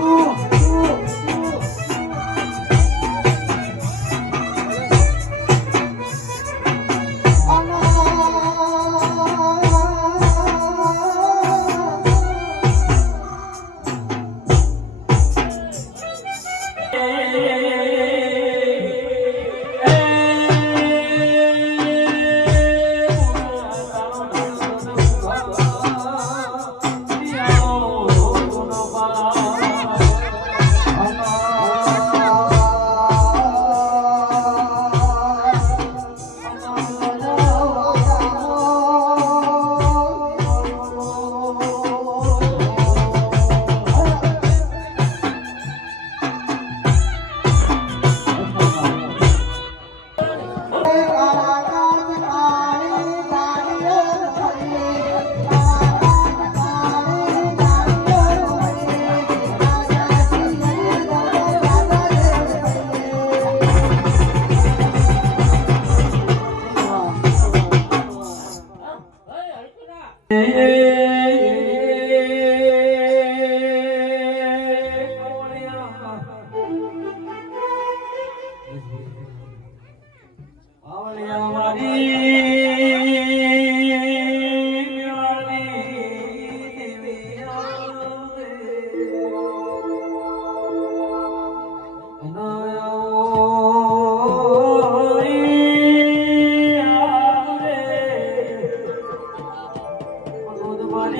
Oh.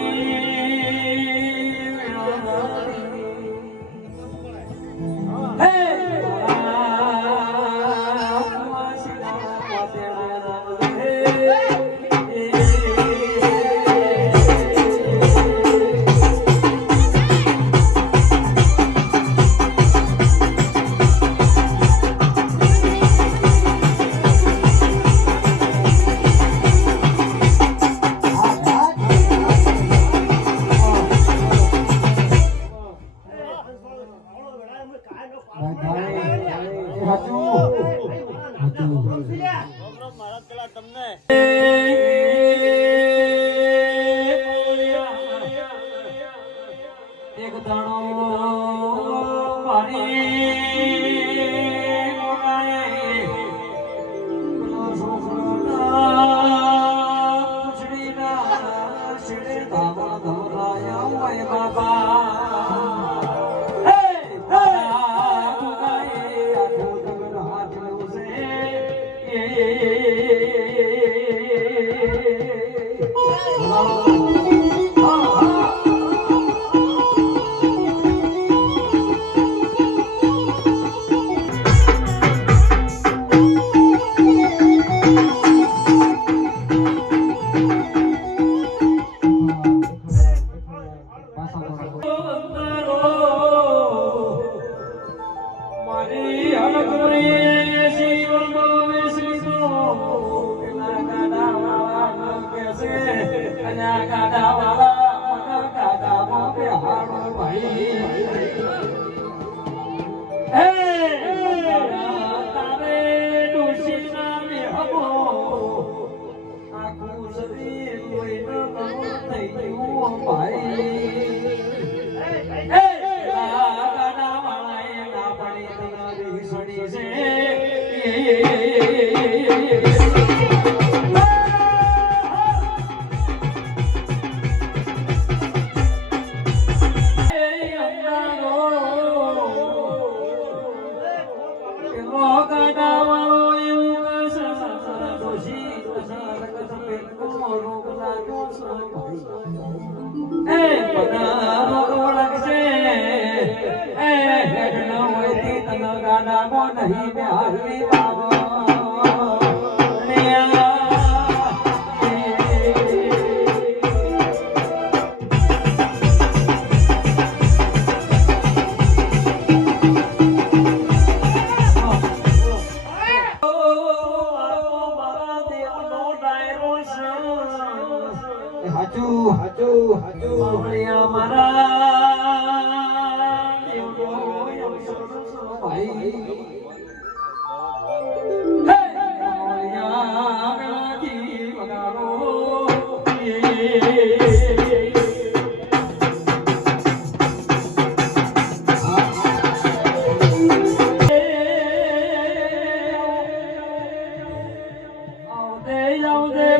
Amen. કન્યા ગાડાવાળા મને ગાડામાં બેહાડો ભાઈ તારે ડોશીના બેહબો આખું શરીર લોહીનો ભાઈ આ ગાડાવાળાએ ના પાડી તના વિસણી છે નહીં બેહારવી બાબો હાચું હાચું હાચું માળિયા મારા ભાઈ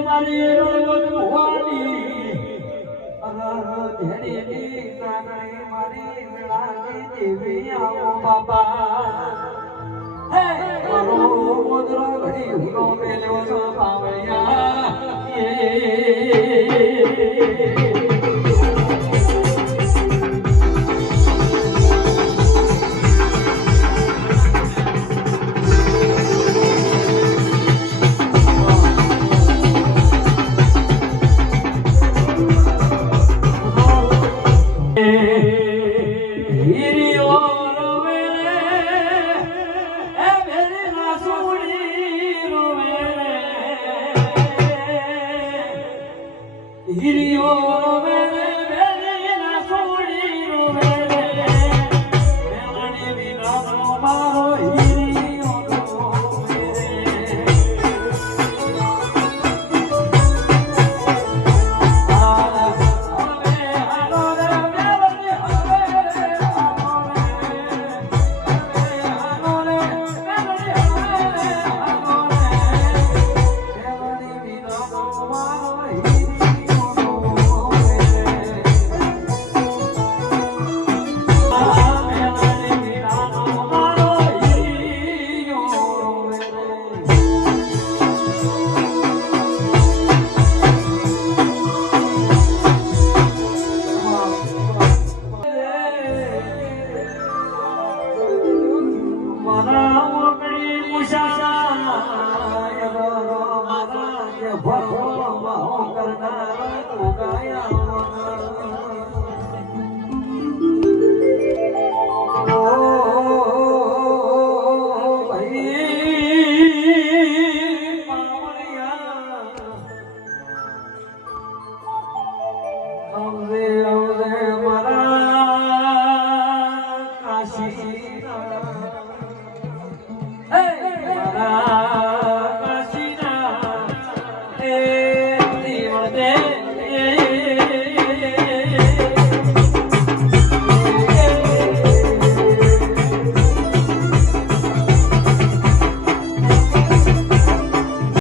મારી રોડવાની ઘેડી કાગળી મારી વેળાની દેવી આવો બાબા હે કરો મુદ્રો ઘડી હુનો મેલ્યો પાવળિયા Gidiyor eve আমাদের